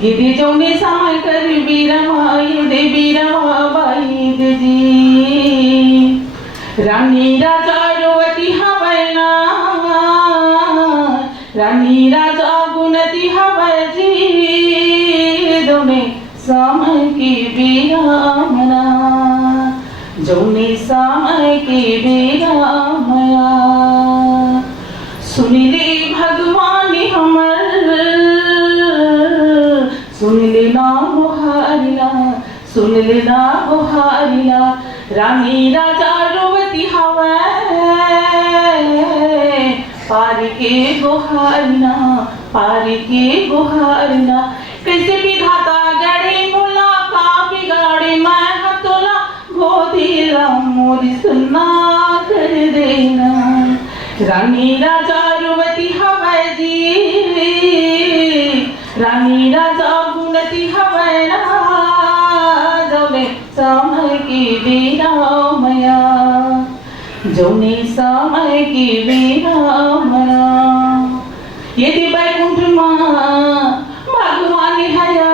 गिदी जौने समय कर बीरमा ये दे बीरमा बाई दे जी रानी राजा रोवती हवैना रानी राजा गुणती हवै जी जौने समय की बीरामना जौने समय की बीरामया सुनिले भगवान हमर सुनिले ना बुहारिला सुनिले ना बुहारिला रानी राजा रोवती हवै पारी के बुहारिना पारी के बुहारिना कैसे विधाता गड़े मुला का बिगाड़े मैं हतोला गोदीला मोरी सुना कर देना रानी राजा रोवती हवै जी रानी राजा गुणती हवै ना जौने समय की बीरामया जौने समय की बीरामया यदि बैकुंठ माँ भगवान हया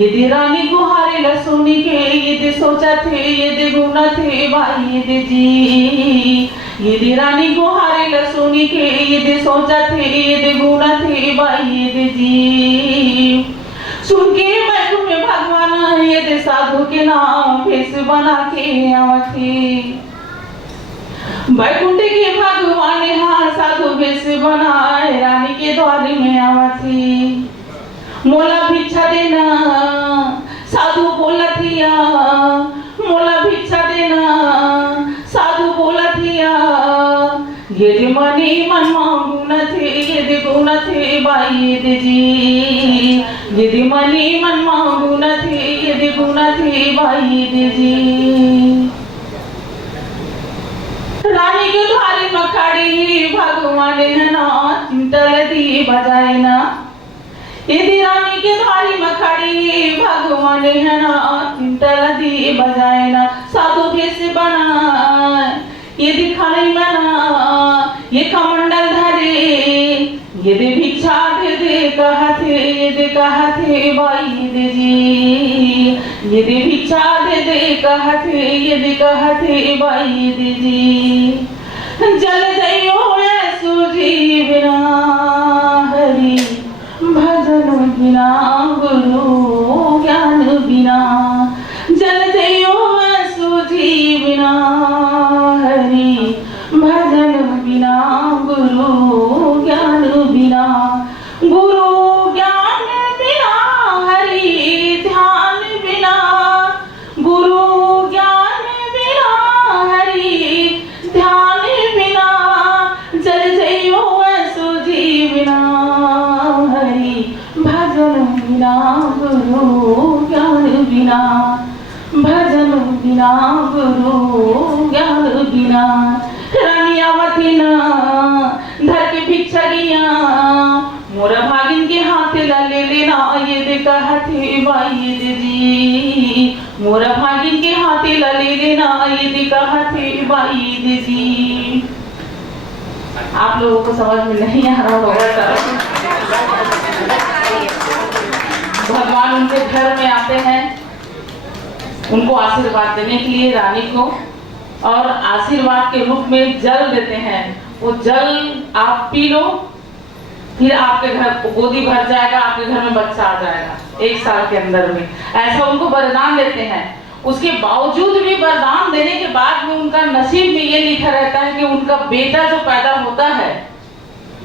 यदि रानी गुहारे लसुनी के यदि सोचा थे यदि गुना थे भाई यदि जी यदि रानी गुहारे लसुनी के यदि सोचा थे यदि गुना थे भाई यदि जी सुन के बैकुंठ में भगवान यदि साधु के नाम भेष बना के आवे बैकुंठ के भगवान हाँ साधु भेष बनाए रानी के द्वार में आवे मोला भिक्षा देना साधु बोला थिया मोला भिक्षा देना साधु बोला थिया यदि मनी मन मांगू न थे यदि गुण थे भाई यदि जी यदि मनी मन मांगू न थे यदि गुण थे भाई यदि जी रानी के द्वारे मखाड़ी भगवान है ना चिंतल दी बजाए ना यदि रानी के द्वारी मखाड़ी भगवान है ना चिंतल दी बजाए ना साधु भेष बना यदि खाने मना ये कमंडल धरे यदि भिक्षा दे दे कहते भाई दे जी यदि भिक्षा दे दे कहते यदि कहते भाई दे जी जल जइयो सूजी बिना हरि भजन बिना गुरु ज्ञान बिना जल जइयो सूजी बिना हरि भजन बिना गुरु ज्ञान बिना गुरु ज्ञान बिना हरि ध्यान बिना गुरु ज्ञान बिना हरि ध्यान बिना जल जइयो सूजी बिना हरि भजन बिना गुरु ज्ञान बिना भजन बिना गुरु ज्ञान बिना रानी आवती ना धर के भिक्षा गिया मोरा भागिन के हाथ ले लेना ये दे कहते भाई ये जी मोरा भागिन के हाथ ले लेना ये दे कहते भाई ये जी आप लोगों को समझ में नहीं आ रहा होगा भगवान उनके घर में आते हैं उनको आशीर्वाद देने के लिए रानी को और आशीर्वाद के रूप में जल देते हैं वो जल आप पी लो फिर आपके घर गोदी भर जाएगा आपके घर में बच्चा आ जाएगा 1 साल के अंदर में ऐसा उनको वरदान देते हैं उसके बावजूद भी वरदान देने के बाद में उनका नसीब में ये लिखा रहता है कि उनका बेटा जो पैदा होता है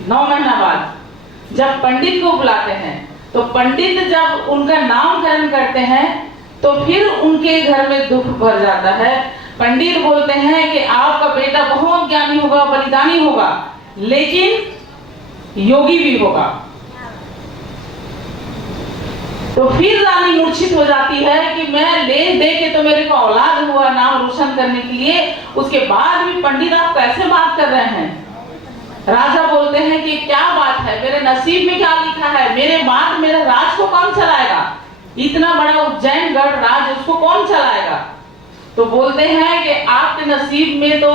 9 महीना बाद जब पंडित को बुलाते हैं तो पंडित जब उनका नामकरण करते हैं तो फिर उनके घर में दुख भर जाता है पंडित बोलते हैं कि आपका बेटा बहुत ज्ञानी होगा बलिदानी होगा लेकिन योगी भी होगा तो फिर रानी मूर्छित हो जाती है कि मैं ले दे के तो मेरे को औलाद हुआ नाम रोशन करने के लिए उसके बाद भी पंडित आप कैसे बात कर रहे हैं राजा बोलते हैं कि क्या बात है मेरे नसीब में क्या लिखा है मेरे बाद मेरे राज को कौन चलाएगा इतना बड़ा उज्जैन गढ़ राज उसको कौन चलाएगा तो बोलते हैं कि आपके नसीब में तो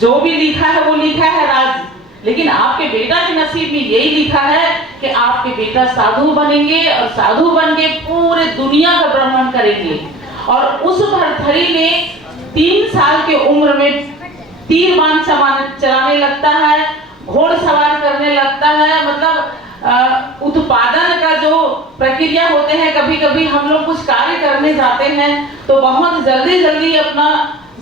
जो भी लिखा है वो लिखा है राज लेकिन आपके बेटा के नसीब में यही लिखा है कि आपके बेटा साधु बनेंगे और साधु बन के पूरे दुनिया का भ्रमण करेंगे। और उस भरथरी में 3 साल की उम्र में तीर बाण चलाने लगता है, घोड़सवार करने लगता है। मतलब उत्पादन का जो प्रक्रिया होते हैं, कभी कभी हम लोग कुछ कार्य करने जाते हैं तो बहुत जल्दी जल्दी अपना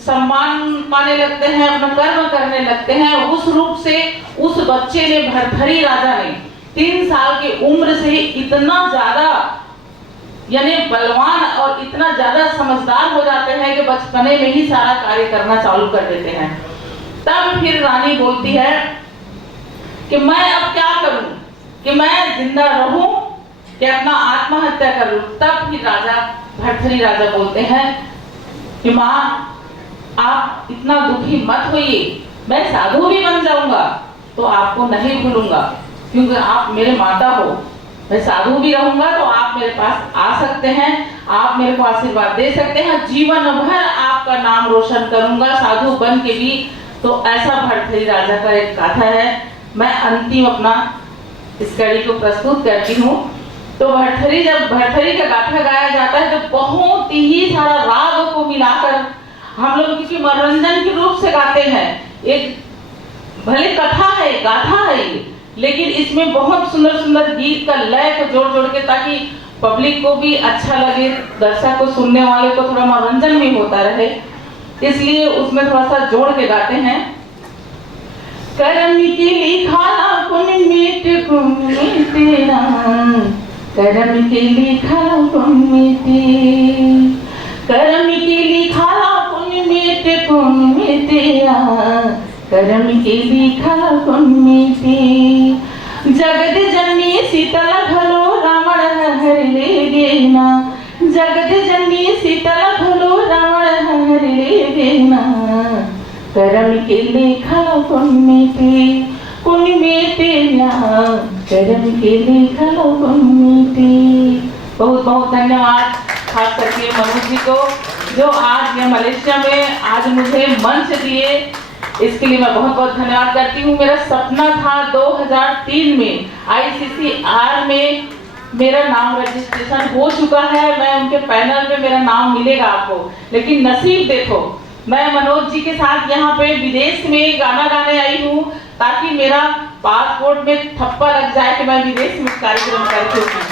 सम्मान पाने लगते हैं, अपना कर्म करने लगते हैं। उस रूप से उस बच्चे ने, भरथरी राजा ने 3 साल की उम्र से इतना ज्यादा यानी बलवान और इतना ज्यादा समझदार हो जाते हैं कि बचपने में ही सारा कार्य करना चालू कर देते हैं। तब फिर रानी बोलती है कि मैं अब क्या करूं, कि मैं जिंदा रहूं कि अपना आत्महत्या करूं। तब फिर राजा, भरथरी राजा बोलते हैं कि माँ आप इतना दुखी मत होइए, मैं साधु भी बन जाऊंगा तो आपको नहीं भूलूंगा, क्योंकि आप मेरे माता हो। मैं साधु भी रहूंगा तो आप मेरे पास आ सकते हैं, आप मेरे को आशीर्वाद दे सकते हैं, जीवन भर आपका नाम रोशन करूंगा साधु बन के भी। तो ऐसा भरथरी राजा का एक गाथा है। मैं अंतिम अपना इस कड़ी को प्रस्तुत करती हूँ। तो जब भरथरी का गाथा गाया जाता है तो बहुत ही सारा राग को मिलाकर हम लोग किसी मनोरंजन के रूप से गाते हैं। एक भले कथा है, गाथा है, लेकिन इसमें बहुत सुंदर सुंदर गीत का लय को जोड़ जोड़ के, ताकि पब्लिक को भी अच्छा लगे, दर्शक को, सुनने वाले को थोड़ा मनोरंजन भी होता रहे, इसलिए उसमें थोड़ा सा जोड़ के गाते हैं। करम के लिखा कुन मीटे तेरा, करम के लिखा कुन मीटे, करम के लिखा कुन तेरा, करम के लिखा कुन मीटे। जगत जननी शीतल भलो रावण हर ले देना, जगत जननी शीतल भलो रावण हर ले देना। करम के लिखा कुन मीटे ना, करम के लिखा कुन मीटे। बहुत बहुत धन्यवाद खास करके मनोज जी को, जो आज ये मलेशिया में आज मुझे मंच दिए, इसके लिए मैं बहुत बहुत धन्यवाद करती हूँ। मेरा सपना था 2003 में ICCR में मेरा नाम रजिस्ट्रेशन हो चुका है, मैं उनके पैनल में मेरा नाम मिलेगा आपको, लेकिन नसीब देखो मैं मनोज जी के साथ यहाँ पे विदेश में गाना गाने आई हूँ, ताकि मेरा पासपोर्ट में थप्पा लग जाए कि मैं विदेश में कार्यक्रम कर चुकी हूँ।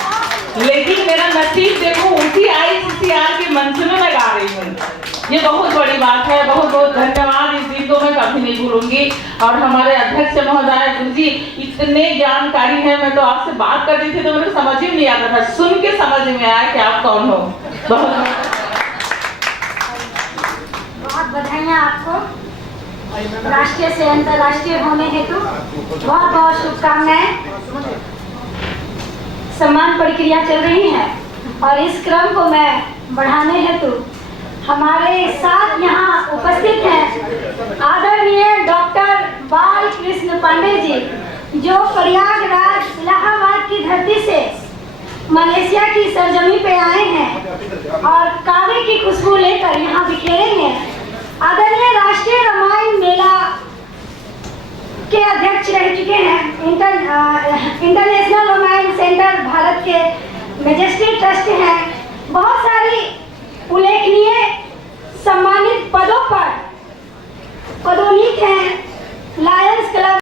लेकिन मेरा नसीब देखो उसी ICCR के मंच में मैं गा रही हूँ, ये बहुत बड़ी बात है। बहुत बहुत धन्यवाद, इस दिन को मैं कभी नहीं भूलूंगी। और हमारे अध्यक्ष महोदय गुरु जी इतने ज्ञानकारी हैं, मैं तो आपसे बात कर रही थी तो मेरे समझ ही नहीं आता था, सुन के समझ में आया कि आप कौन हो। बहुत बधाइयाँ आपको राष्ट्रीय से अंतर्राष्ट्रीय होने हेतु, बहुत बहुत शुभकामनाएं। सम्मान प्रक्रिया चल रही है और इस क्रम को मैं बढ़ाने हेतु हमारे साथ यहाँ उपस्थित हैं आदरणीय डॉक्टर बाल कृष्ण पांडे जी, जो प्रयागराज इलाहाबाद की धरती से मलेशिया की सरजमी पे आए हैं और कावे की खुशबू लेकर यहाँ बिखेरेंगे। आदरणीय राष्ट्रीय रामायण मेला के अध्यक्ष रह चुके हैं, इंटरनेशनल रामायण सेंटर भारत के मेजेस्टिक ट्रस्ट हैं। बहुत सारी उल्लेखनीय सम्मानित पदों पर पदोन्नत हैं। Lions club